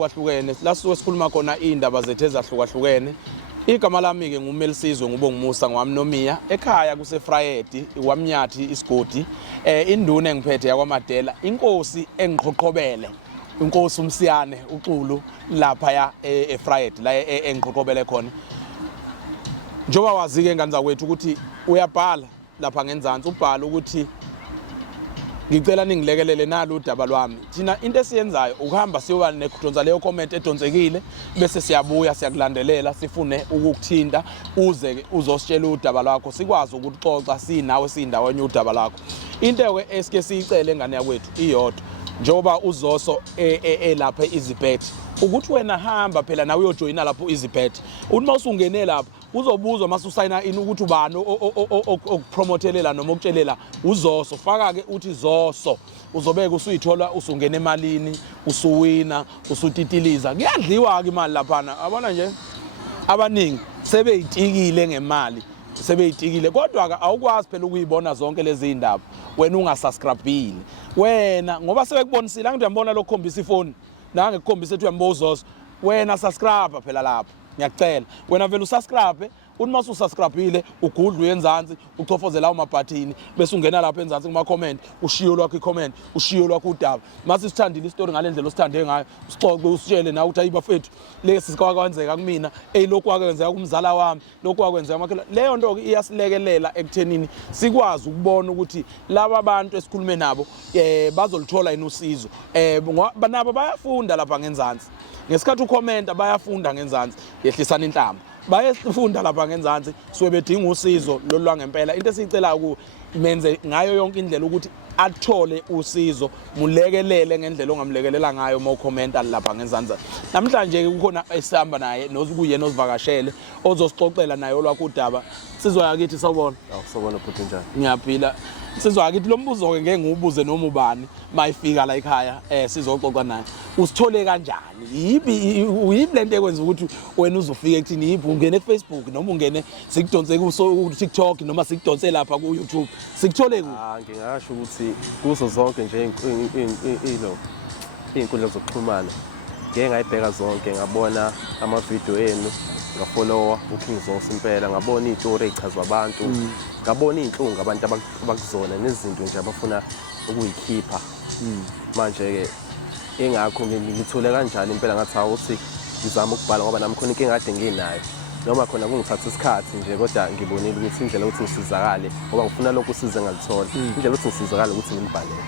kwahlukene la sisuke sikhuluma khona indaba zethu ezahlukahlukene. Igama lami ke nguMelisizwe ngubongimusa ngwamnomiya ekhaya kuseFrayedi kwamnyathi isigodi induna engiphethe yakwaMadela inkosi engiqhoqhobele inkosi uMsiyane uXulu lapha ya eFrayedi la engiqhoqhobele khona. Njoba wazi ke ngani zakwethu ukuthi uyabhala lapha ngenzansi ubhala ukuthi ngicela ningilekelele nalo udaba lwami. Thina into esiyenzayo ukuhamba siyoba nekudonsa leyo comment edonsekile bese siyabuya siyakulandelela sifune ukukuthinta uze uzositshela udaba lwakho sikwazi ukuxoxa sinawe sindawenye udaba lakho. Into ke esike siyicele ngane yakwethu iyodwa njoba uzoso lapha iZibet ukuthi wena hamba phela nawe uyojoyina lapho iZibet uthi mawusungene lapha uzobuzwa masusayina in ukuthi ubani okupromotelela noma ukutshelela uzoso faka ke uthi zoso uzobeka usuyithola usungena emalini usuwina usutitiliza kuyadliwa ke imali laphana abona nje abaningi sebeyitikile ngemali sebeyitikile kodwa ke awukwazi phela ukuyibona zonke lezi indaba wena ungasubscribeile wena ngoba sebekubonisile angithi uyambona lokukhombisa ifoni nange kukhombisa ethi uyambozozo wena subscribe phela lapha ngiyacela wena vele usubscribe uthi mase usubscribeile ugudlu yenzansi uchofozela lawo mabhathini bese ungena lapha enzansi kuma comment ushiyo lwakho i-comment ushiyo lwakho udaba mase sithandile istory ngalendlela osithande ngayo usixoxe usitshele nawe ukuthi ayibafethu lesi sikwakwenzeka kumina lokhu kwakwenzeka kumzala wami lokhu kwakwenzeka makhela leyo nto ke iyasilekelela ekuthenini sikwazi ukubona ukuthi laba abantu esikhulume nabo bazolithola inusizo nabo bayafunda lapha ngenzansi ngesikhathi ukhomenta bayafunda ngenzansi yehlisana inhlamba bayafunda lapha ngenzansi suke bedinga usizo lolwa ngempela into esicela ukumenze ngayo yonke indlela ukuthi athole usizo mulekelele ngendlela ongamlekelela ngayo mawukhomenta lapha ngenzansi. Namhlanje kukhona esihamba naye nozikuyena ozivakashele ozosixoxela naye olwakho udaba sizwe yakithi sawubona awusabona futhi njani ngiyaphila sizwe yakithi lo mbuzo ke ngeke ngiwubuze noma ubani mayifika la ekhaya sizoxoxa naye usithole kanjani yibi lento ekwenza ukuthi wena uzofika ekuthini yibi ungene kuFacebook noma ungene sikudonse ku TikTok noma sikudonse lapha ku YouTube sikuthole ku ngingasho ukuthi kuzo zonke nje izinkundla zokuxhumana ngeke ngayibheka zonke ngabona ama-video enu ngafollowa uKing Zoso impela ngabona izitori ezichazwa abantu ngabona izinhlungu abantu abakuzona nezinto nje abafuna ukuyikhipha manje ke engakho ngithole kanjani impela ngathi awuthi ngizama ukubhala ngoba nami khona inkinga kade nginayo noma khona kungithatha isikhathi nje kodwa ngibonile ukuthi indlela ukuthi ngisizakale ngoba ngifuna lokhu usize ngalithola indlela ukuthi ngisizakale ukuthi ngibhalele.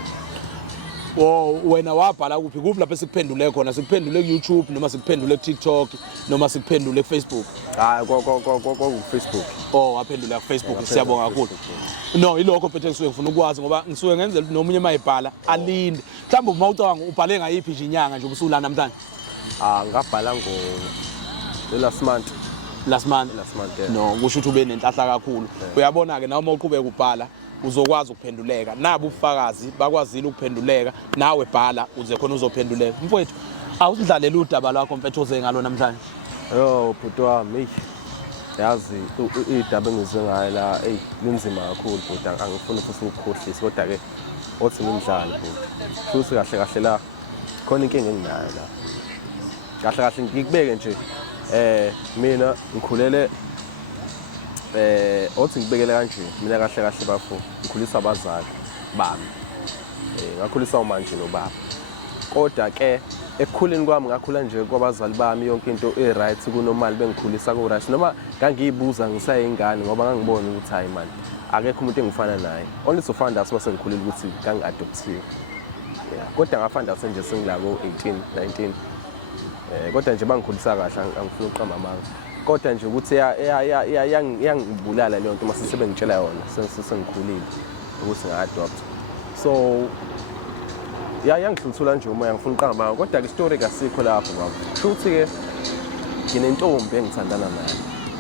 Wena wabhala kuphi lapho sikuphendule khona sikuphendule ku-YouTube noma sikuphendule ku-TikTok noma sikuphendule ku-Facebook? Ku-Facebook. Waphendula ku-Facebook siyabonga kakhulu. No ilokho phethe ngisuke ngifuna ukwazi ngoba ngisuke ngenzela ukuthi nomunye mayibhala alinde mhlawumbe uma ucabanga ubhale ngayiphi nje inyanga nje ubusula namhlanje ngabhala last month no kusho ukuthi ube nenhlahla kakhulu uyabona ke nawe uma uqhubeka ubhala uzokwazi ukuphenduleka nabo ubufakazi bakwazile ukuphenduleka nawe bhala uze khona uzophenduleka mfowethu awudlalela udaba lwakho mfethu oze ngalo namhlanje bhuti wami yazi idaba engizwe ngayo la linzima kakhulu bhuti angifuni futhi ukukhohlisa kodwa ke othi ngimdlala bhuti futhi kahle la khona inkinga enginayo la kahle ngikubeke nje mina ngikhulele othi ngibekele kanje mina kahle bafo ngikhulisa abazali bami ngakhulisa umanje nobaba kodwa ke ekukhuleni kwami ngakhula nje kwabazali bami yonke into right kunomali bengikhulisa ku right noma ngangiyibuza ngisayingane ngoba ngangibona ukuthi hayi man akekho umuntu engifana naye only so fanda asiba sengikhulile ukuthi ngangi-adoptiwe kodwa ngafanda nje sengilako 18 19 kodwa nje bangikhulisa kahle angifuni uqamba amanga kodwa nje ukuthi yangibulala leyo nto mase sebengitshela yona sengikhulile ukuthi nga-adopt so yangihluthula nje umoya ngifuna uqamba kodwa ke story kasikho lapho baba futhi ke nginentombi engithandana nayo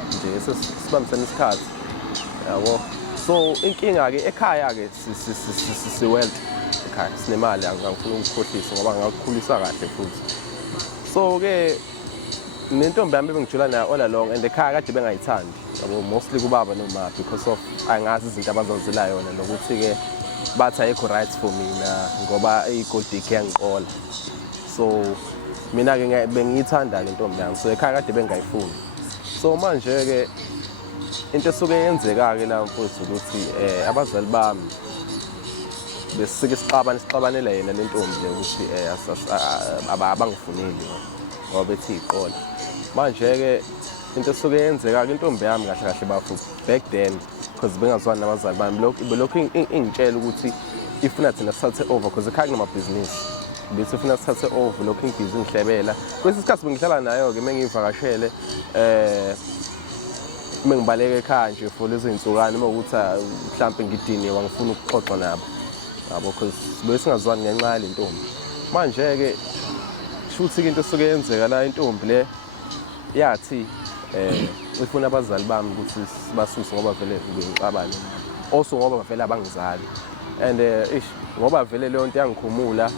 nje sibambisana isikhathi yabo so inkinga ke ekhaya ke si-wealth ekhaya sinemali angifuna ukukhohlisa ngoba ngakukhulisa kahle futhi so ke nentombi yami bengijula nayo all along and ekhaya kade bengayithandi yabo mostly kubaba noma because of angazi izinto abazozela yona nokuthi ke bathi ayikho right for mina ngoba iGold Digger yangiqola so mina ke bengiyithanda le ntombi yami so ekhaya kade bengayifuni so manje ke into esuke yenzeka ke la mfowethu ukuthi abazali bami besike sixabanela yena le ntombi le ukuthi abangifuneli ngoba bethi iqola manje ke into esuke yenzeka ke intombi yami kahle kahle bafu back then because bengazwani nabazali bami lokho ingitshela ukuthi ifuna thina sithathe over because ekhaya kunamabhizinisi bese ufuna sithathe over lokho ingibhizi ngihlebela kwesi sikhathi bengihlala nayo ke mengivakashele mengibaleka ekhaya nje for lezi insukane ukuthi mhlawumbe ngidiniwe ngifuna ukuxoxa nabo yabo because besingazwani ngenxa yale ntombi manje ke shuthi into esuke yenzeka la intombi le yathi ifuna abazali bami ukuthi sibasuse ngoba vele ngixabane also ngoba vele abangizali and ngoba vele leyo nto yangikhumula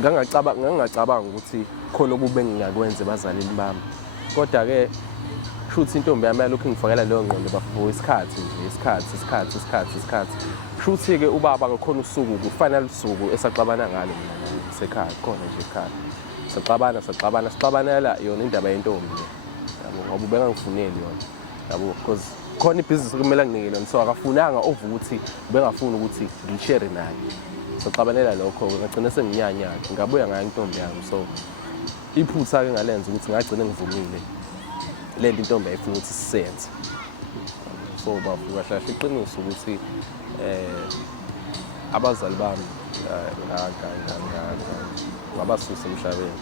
ngangacabanga ukuthi khona okube ngingakwenza abazalini bami kodwa ke shuthi intombi yami lokho ngifakela leyo ngqondo bafo isikhathi nje isikhathi shuthi ke ubaba ngakhona usuku kufanele usuku esaxabana ngalo mina sekhaya khona nje ekhaya sixabanela yona indaba yentombi yabo ngoba bengangifuneli yona yabo because khona ibhizinisi kumele nginikele so akafunanga ukuthi bengafuni ukuthi ngishare naye sixabanela lokho ngagcina senginyanya ngabuya ngayo intombi yami so iphutha ke ngalenza ukuthi ngagcina ngivumile lento intombi ayifuna ukuthi sisenze so bafuka hlahle iqiniso ukuthi abazali bami ngabasusa emhlabeni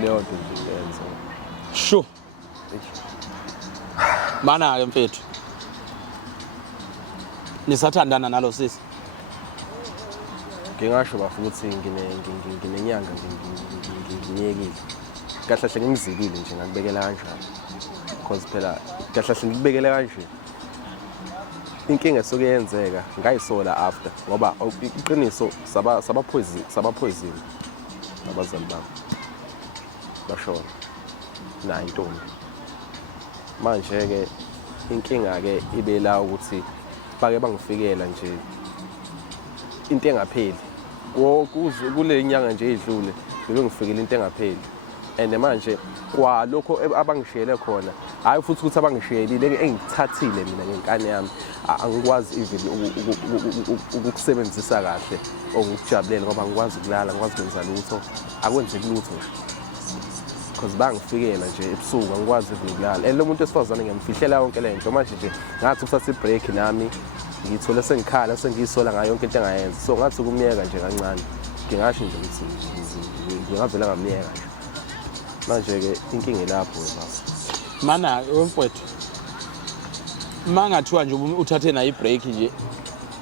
leyo nto nje yenza sho mana ke mfethu nisathandana nalo sisi ngingasho bafuka ukuthi nginenyanga nginyekile kahle hle ngimzikile nje ngakubekela kanjalo because phela kahle hle ngikubekele kanje inkinga esuke yenzeka ngayisola after ngoba iqiniso sabaphoyizini abazali bami bashona na intombi manje ke inkinga ke ibe la ukuthi bake bangifikela nje into engapheli kule nyanga nje idlule bebe ngifikele into engapheli and manje kwalokho abangishiyele khona hayi futhi ukuthi abangishiyelile engithathile mina ngenkani yami angikwazi even ukukusebenzisa kahle okujabulele ngoba ngikwazi ukulala ngikwazi ukwenza lutho akwenzeki lutho because bangifikela nje ebusuku angikwazi ukulala lo muntu esifazane ngiyamfihlela yonke le nto manje nje ngathi ukuthatha ibreak nami ngithola sengikhala sengiyisola ngayo yonke into engayenza so ngathi ukumyeka nje kancane ngingasho nje ukuthi ngingavela ngamyeka nje manje ke inkinga elapho baba mana wemfowethu mangathiwa nje uthathe na ibreak nje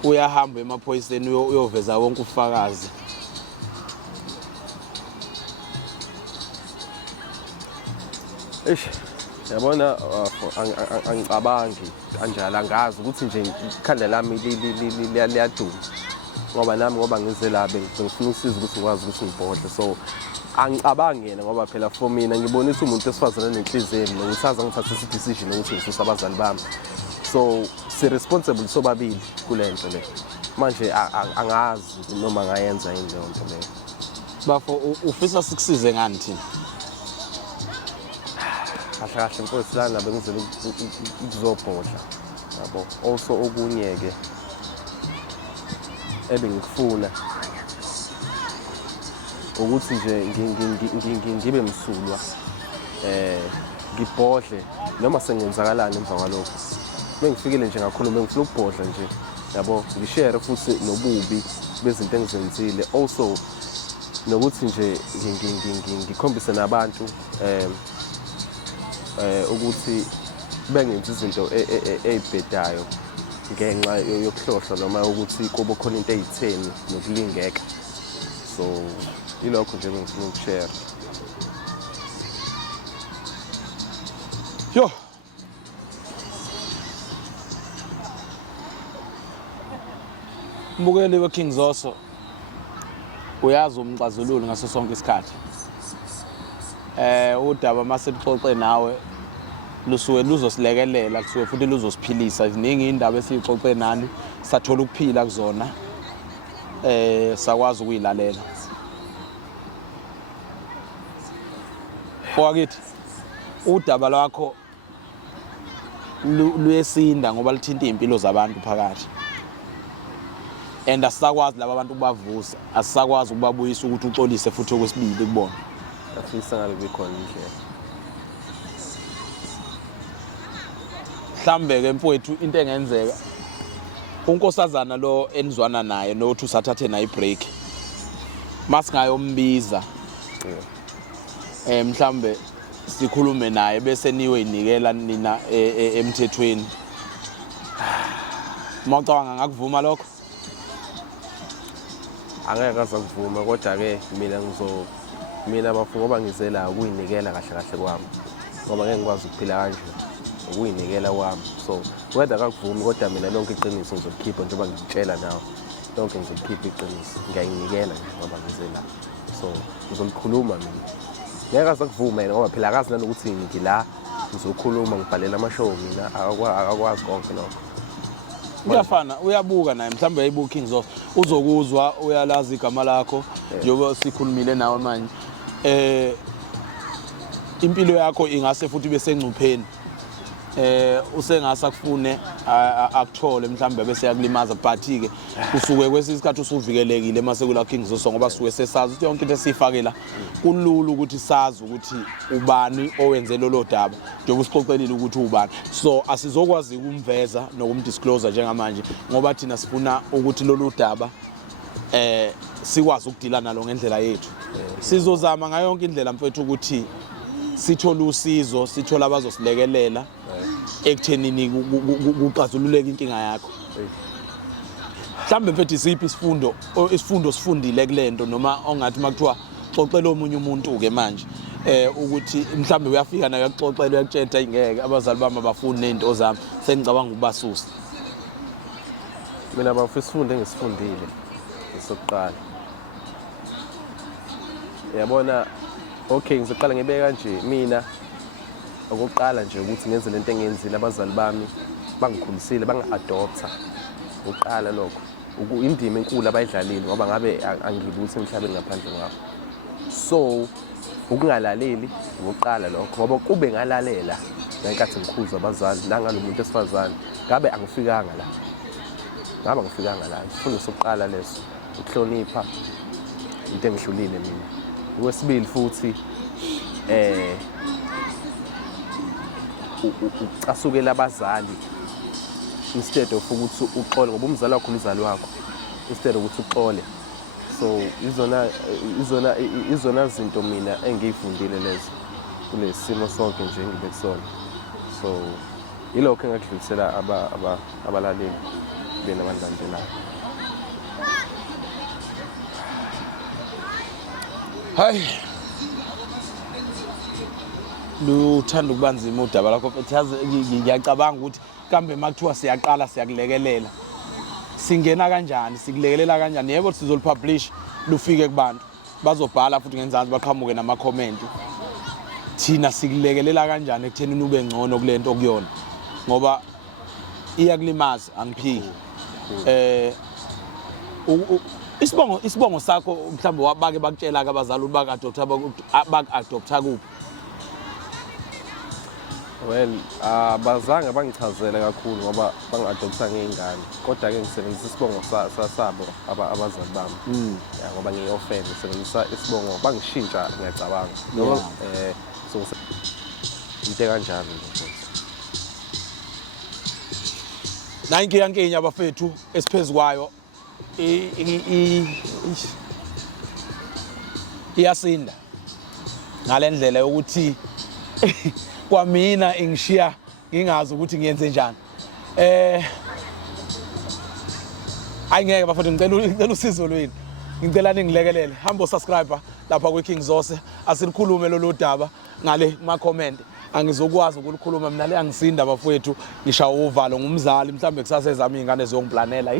uyahamba emaphoyiseni uyoveza wonke ufakazi yabona angicabangi kanjalo angazi ukuthi nje ikhanda lami liyaduma ngoba nami ngoba ngize la bengifuna usiza ukuthi ngikwazi ukuthi ngibhodle so angicabangi yena ngoba phela for mina ngibonisa umuntu esifazane nenhliziyo nokuthi aza ngithatha i-decision ukuthi ngisusa abazali bami so si-responsible sobabili kule nto le manje angazi noma ngayenza yini leyo nto leyo bafo ufisa sikusize ngani thina kahle mfowethu lana bengizele ukuzobhodla yabo also okunye ke ebengikufuna ukuthi nje ngibe msulwa ngibhodle noma sengenzakalani emva kwalokho bengifikile nje ngakhuluma ngifuna ukubhodla nje yabo ngishare futhi nobubi bezinto engizenzile also nokuthi nje ngikhombise nabantu ukuthi bengenza izinto ezibhedayo ngenxa yokuhlohla noma ukuthi kubo khona into ezitheni nokulingeka so ilokho nje bengifuna ukushare yo mbukeli weKing Zoso uyazi umxazululi ngaso sonke isikhathi udaba mase lixoxe nawe lusuke luzosilekelela kusuke futhi luzosiphilisa ziningi indaba esixoxe nani sathola ukuphila kuzona sakwazi ukuyilalela Wakithi udaba lwakho luyesinda ngoba lithinta impilo zabantu phakathi. And asisakwazi laba bantu kubavusa, asisakwazi ukubabuyisa ukuthi uxolise futhi okwesibili kubona. Afisa ngabe bekhona indlela. Mhlambe ke mfowethu into engenzeka unkosazana lo enizwana naye nothi usathathe na ibreak. Masingayombiza. Mhlambe sikhulume naye bese niwe inikela nina emthethweni. Mawucabanga ngakuvuma lokho? Angeke azakuvuma kodwa ke mina bafuna ngoba ngize la ukuyinikela kahle kahle kwami. Ngoba ngeke ngikwazi ukuphila kanje. Ukuyinikela kwami. So, whether akakuvumi kodwa mina lonke iqiniso ngizolikhipha njengoba ngitshela nawe. Lonke ngizolikhipha iqiniso. Ngiyayinikela nje ngoba ngize la. So, ngizolikhuluma mina. Ngeke azakuvuma yena ngoba phela akazi nanokuthi ngila ngizokhuluma ngibhalela amashow mina akakwazi konke lokho. Uyafana uyabuka naye mhlawumbe uyayibuka King Zoso uzokuzwa uyalazi igama lakho njengoba sikhulumile nawe manje impilo yakho ingase futhi besengcupheni usengasa kufune akuthole mhlawumbe bese yakulimaza but ke usuke kwesisikhathi usuvikelekile mase kula King Zoso ngoba suke sesazi ukuthi yonke into esifakela kulula ukuthi sazi ukuthi ubani owenze lolo daba njengoba usixoxelile ukuthi ubani so asizokwazi ukumveza nokumdisclose njengamanje ngoba thina sifuna ukuthi lolu daba sikwazi ukudila nalo ngendlela yethu sizozama ngayo yonke indlela mfethu ukuthi sithola usizo sithola abazosilekelela ekuthenini kuxazululeke inkinga yakho mhlambe mfethu isiphi isifundo sifundile kulento noma ongathi makuthiwa xoxela omunye umuntu ke manje ukuthi mhlambe uyafika nayo yaxoxela uyakutshela ingeke abazali bami abafuni nezinto zami sengicabanga ukubasusa mina bafisa isifundo engisifundile sokuqala yabona okay ngizoqala ngibe kanje mina okokuqala nje ukuthi ngenze lento engenzile abazali bami bangikhulisile banga-adopta uqala lokho indima enkulu abayidlalile ngoba ngabe angilutho emhlabeni ngaphandle ngabo so ukungalaleli ngokuqala lokho ngoba kube ngalalela ngenkathi ngikhuza abazali la ngalomuntu esifazane ngabe angifikanga la isifundo sokuqala leso ukuhlonipha into engihlulile mina okwesibili futhi ucasukela abazali instead of ukuthi uxole ngoba umzali wakho umzali wakho instead ukuthi uxole so izona zinto mina engiyifundile lezo kulesimo sonke nje engibe kusona so ilokho engakudlulisela abalaleli bena abandilandelayo hayi luthanda ukubanzima udaba lakho yazi ngiyacabanga ukuthi kambe makuthiwa siyaqala siyakulekelela singena kanjani sikulekelela kanjani yebo sizolipublish lufike kubantu bazobhala futhi ngenzansi baqhamuke nama comment thina sikulekelela kanjani ekuthenini ube ngcono kulento okuyona ngoba iyakulimaza angiphiki isibongo sakho mhlawumbe wabake bakutshela ke abazali bak-adopta kuphi well abazange bangichazele kakhulu ngoba bangi-adopta ngey'ngane kodwa ke ngisebenzisa isibongo sabo abazali bami ngoba ngiyi-offend ngisebenzisa isibongo bangishintsha ngiyacabanga noma so into kanjalo nje nankinga abafethu esiphezukwayo iyasinda ngalendlela yokuthi kwamina ingishiya ngingazi ukuthi ngiyenze njani ayingeke bafethu ngicela usizo lweni ngicela ningilekelele hamba subscribe lapha kwi-King Zoso asilikhulume lolu daba ngale kuma comment angizokwazi ukulikhuluma mina le angisinda bafethu ngishawa uvalo ngumzali mhlambe kusasa ezami izingane ziyongiplanela